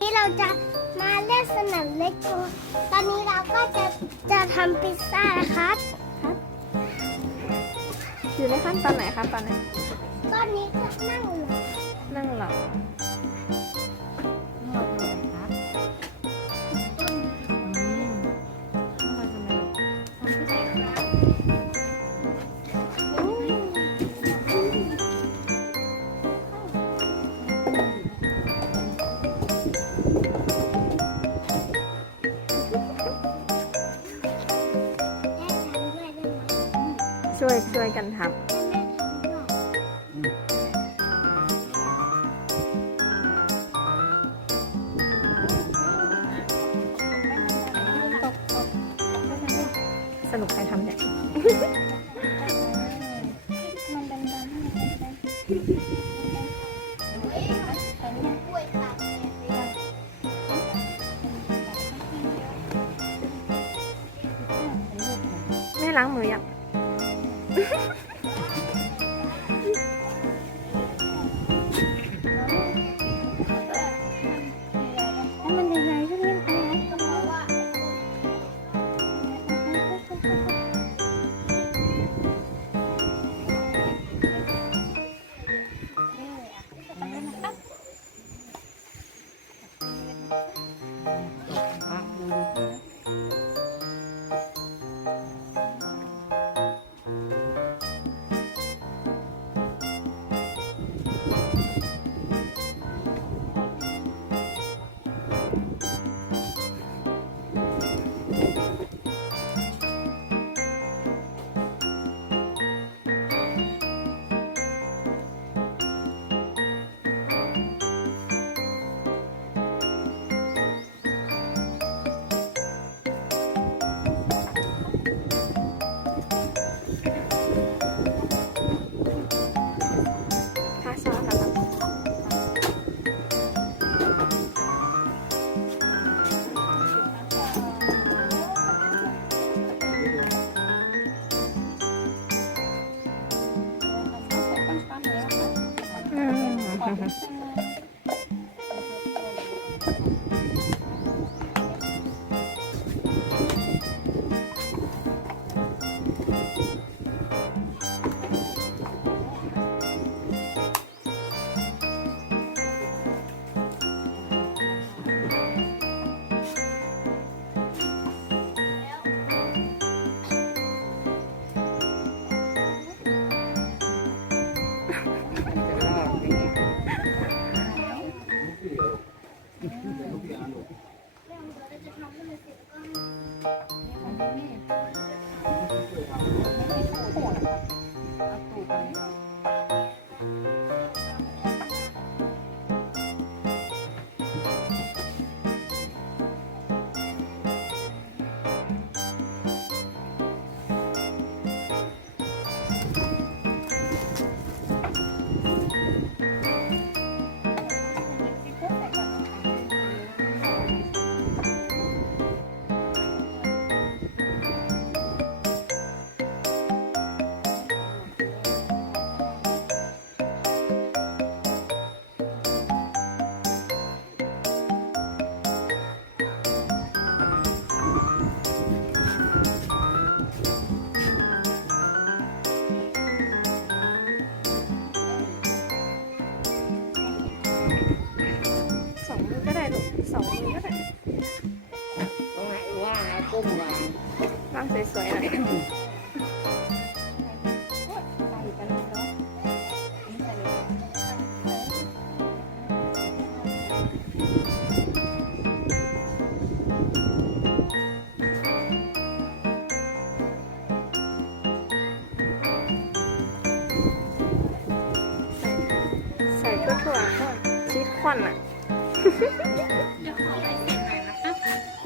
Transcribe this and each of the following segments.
นี่เราจะมาเล่นสนามเล็กโกตอนนี้เราก็จะจะทำพิซซ่านะครับอยู่ในขั้นตอนไหนคะตอนนี้ ตอนนี้ก็นั่งอยู่นั่งหลับ ช่วยช่วยกันทำสนุกใครทำเนี่ยมันดันดันกล้วยตัดเนี่ยแม่ล้างมือยัง Ha ha ha! あ、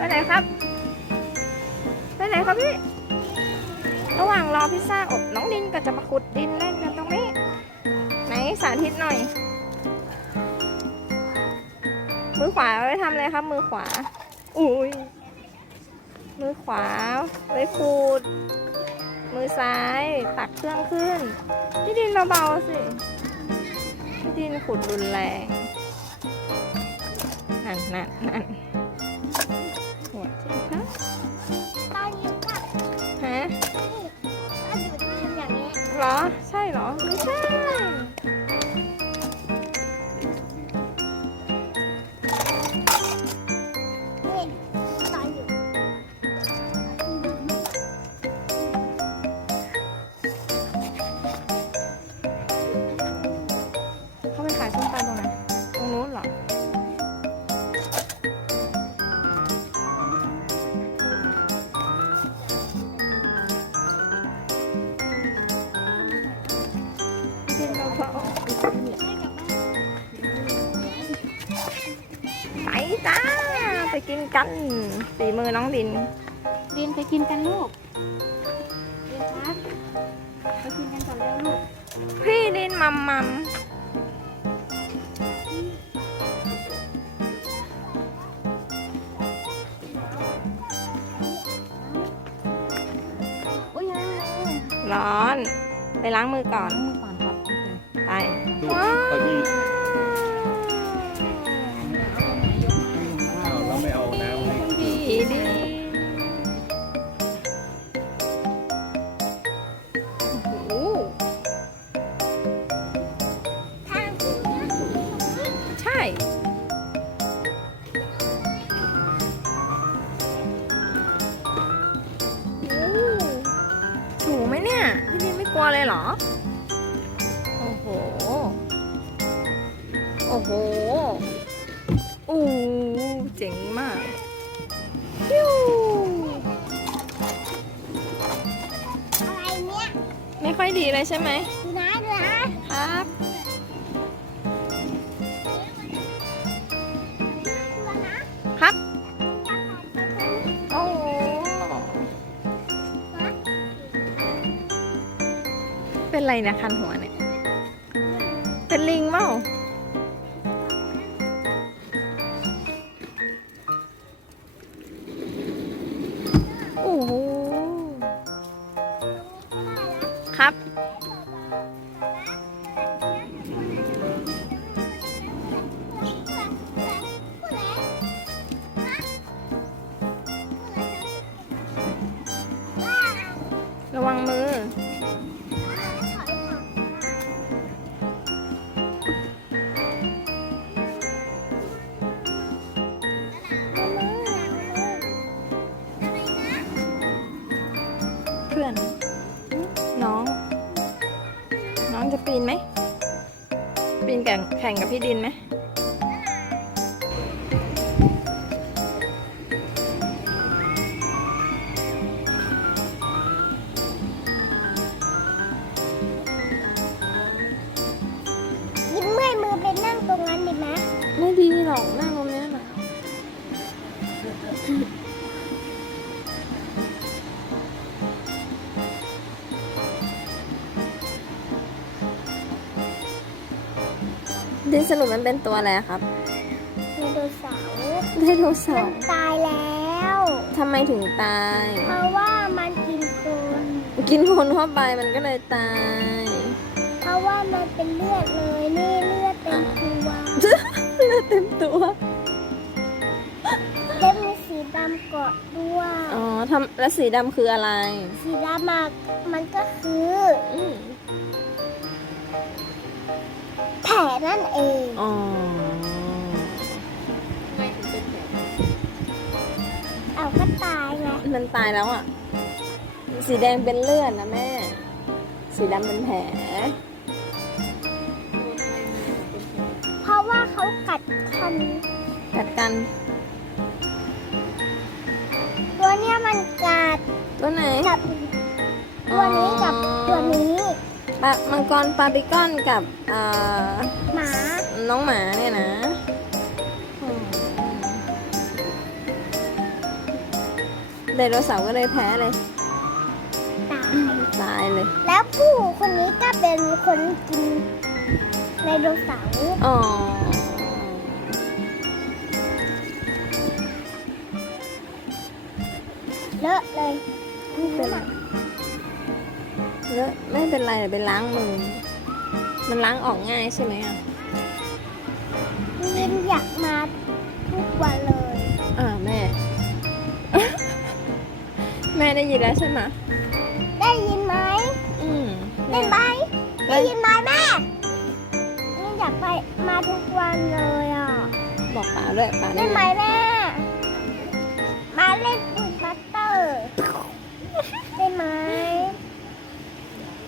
ไปไหนครับ ไปไหนครับพี่ ระหว่างรอพิซซ่าอบน้องดินก็จะมาขุดดินเล่นกันตรงนี้ ไหนสาธิตหน่อย มือขวาไว้ทำอะไรครับ มือขวา อุ้ย มือขวาไว้ขูด มือซ้ายตักเครื่องขึ้น พี่ดินเบาๆสิ พี่ดินขุดรุนแรง นั่นนั่นนั่น กินกันฝีมือน้องดิน ดินไปกินกันลูกดินครับไปกินกันก่อนแล้วลูกพี่ดินมัมมัมอุ้ยยังร้อน ไปล้างมือก่อนล้างมือก่อนครับโอเคไป ดูว้าว เลยเหรอ โอ้โห โอ้โหอู้เจ๋งมากฟิวอะไรเนี่ย ไม่ค่อยดีเลยใช่ไหม เป็นไรนะคันหัวเนี่ย เป็นลิงเปล่าโอ้โหครับระวังมือ ข่งแข่งกับพี่ดินไหม สรุปมันเป็นตัวอะไรครับ ไดโนเสาร์ไดโนเสามันร์ตายแล้ว ทำไมถึงตาย เพราะว่ามันกินคนกินคนเข้าไปมันก็เลยตาย เพราะว่ามันเป็นเลือดเลยนี่เลือดเต็มตัวเลือดเต็มตัวเล็บมีสีดำเกาะด้วยอ๋อทำแล้วสีดำคืออะไร สีดำมามันก็คืออืม แผลนั่นเองอ๋อไม่ถึงเป็นแผลเอาก็ตายไงมันตายแล้วอะ สีแดงเป็นเลือดนะแม่ สีดำเป็นแผล เพราะว่าเขากัดคันกัดกัน ตัวเนี้ยมันกัดตัวไหน กับตัวนี้กับตัวนี้ ปลามังกรปาปิกอนกับเอ่อหมาน้องหมาเนี่ยนะไดโนเสาร์ก็เลยแพ้เลย ตาย ตายเลย แล้วผู้คนนี้ก็เป็นคนกินไดโนเสาร์ อ๋อ เป็นไรเดี๋ยวไปล้างมือ มันล้างออกง่ายใช่ไหมอะลินอยากมาทุกวันเลย อ่าแม่ แม่ได้ยินแล้วใช่ไหมได้ยินไหมอืมได้ไหมได้ได้ยินไหมแม่ลินอยากไปมาทุกวันเลยอะ บอกป๋าด้วยป๋าได้ได้ไหมไหมแม่มาเล่นปุยบัตเตอร์ ได้ไหม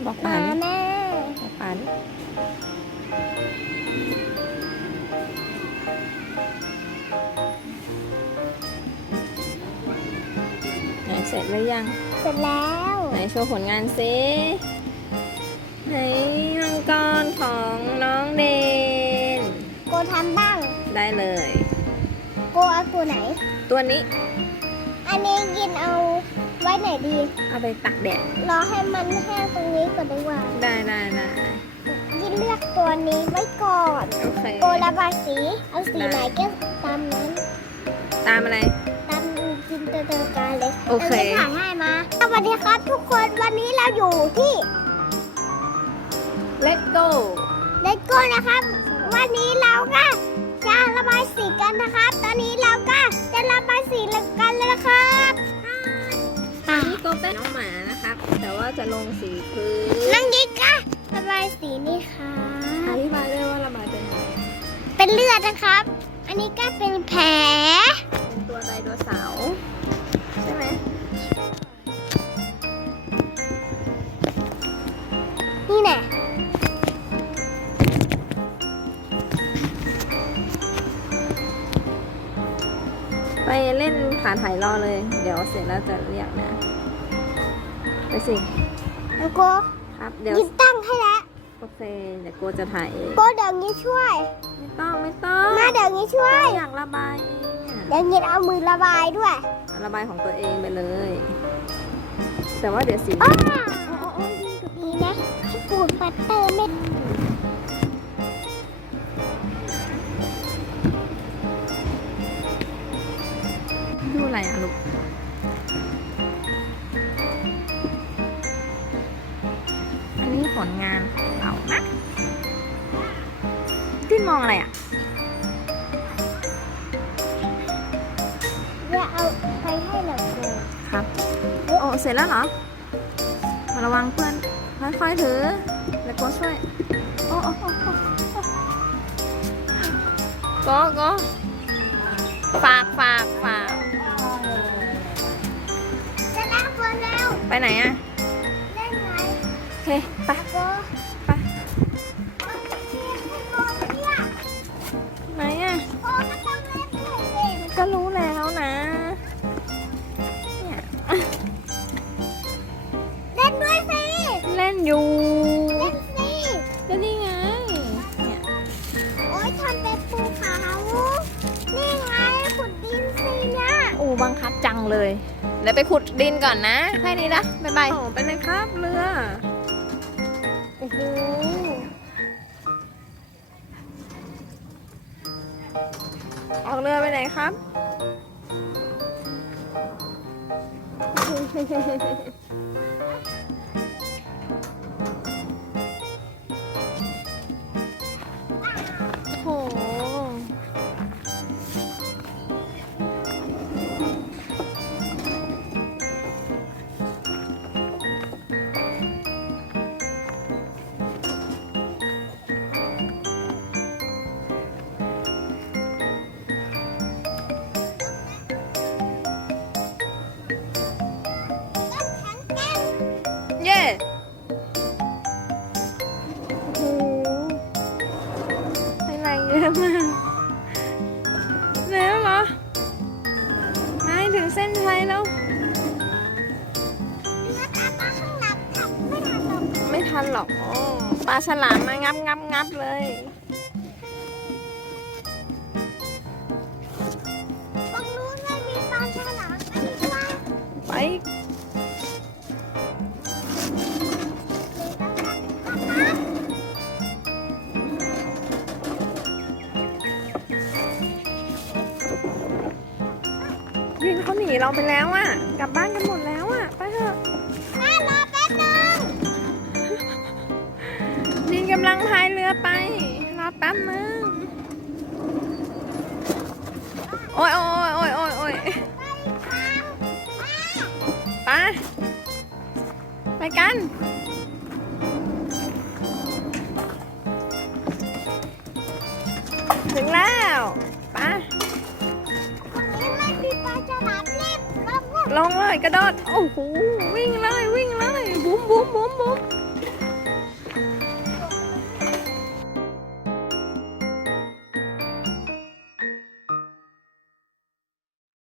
บอกป๋ามาดิแม่บอกป๋าดิไหนเสร็จหรือยัง เสร็จแล้ว ไหนโชว์ผลงานซิไหนมังกรของน้องเดน โกทำบ้าง ได้เลย โกเอาตัวไหน ตัวนี้ อันนี้กินเอาไว้ไหนดี เอาไปตักแดดรอให้มันแห้งตรงนี้ก่อนดีกว่าได้ได้ได้ยินเลือกตัวนี้ไว้ก่อนโอเคโกระบายสี เอาสีไหนก็ตามนั้น ตามอะไร ตามจินตนาการเลยโอเคดี๋ยวจะถ่ายให้มาสวัสดีครับทุกคนวันนี้เราอยู่ที่ Let's go เลโก้นะครับ วันนี้เราก็จะระบายสีกันนะครับ ตอนนี้เราก็ จะระบายสีกันเลยนะครับอะนี่ก็เป็นน้องหมานะครับ แต่ว่าจะลงสีพื้นน้องยิกก็ระบายสีนี่ค่ะอธิบายด้วยว่าระบายเป็นอะไรเป็นเลือดนะครับ อันนี้ก็เป็นแผล เล่นขาถ่ายรอเลย เดี๋ยวเสร็จแล้วจะเรียกนะ ไปสิแล้วโกครับ เดี๋ยวยินตั้งให้แล้วโอเคเดี๋ยวโกจะถ่ายเองโกเดี๋ยวนี้ช่วย ไม่ต้องไม่ต้องมาเดี๋ยวนี้ช่วยอยากระบายเองอะเดี๋ยวนี้เอามือระบายด้วย ระบายของตัวเองไปเลย แต่ว่าเดี๋ยวสีอ้าดีนะที่ปูดปัตเตอร์ไม่ อะไรอะลูกอันนี้ผลงานของเรานะที่มองอะไรอะเดี๋ยวเอาไปให้หน่อยโกครับโอ้เสร็จแล้วเหรอมาระวังเพื่อนค่อยๆถือ แล้วก็ช่วยโอ้โอ้โอ้โอ้ก็ก็ฝากฝากฝาก ไปไหนอะเล่นไงโอเคไปโกไปเอาไปเรียนให้โกเนี่ยไหนอะโกก็ต้องเล่นด้วยสิก็รู้แล้วนะเนี่ยเล่นด้วยสิเล่นอยู่เล่นสิก็นี่ไงเนี่ยโอ๊ยทำเป็นภูเขานี่ไงขุดดินสิเนี่ยโอ้บังคับจังเลย เดี๋ยวไปขุดดินก่อนนะแค่นี้นะบ๊ายบายโอ้ไปเลยครับเรือโอ้โหออกเรือไปไหนครับ มากเร็วเหรอ ไม่ถึงเส้นชัยแล้วเรือตามมาข้างหลังขับไม่ทันหรอกไม่ทันหรอกอ๋อปลาฉลามมางับงับงับเลย ตรงนู้นไม่มีปลาฉลามไม่มีปลา ไป เราไปแล้วอะ โอ้โหวิ่งเลยวิ่งเลยบุ้มบุ้มบุ้มบุ้ม